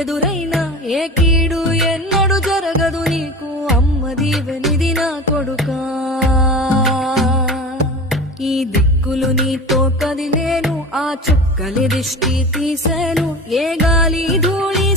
ఎదురైనా ఏ కీడు ఎన్నడు జరగదు నీకు అమ్మ దీవెనిది నా కొడుకా ఈ దిక్కులు నీతో కదిలేను ఆ చుక్కలి దిష్టి తీసేను ఏ గాలి ధూళి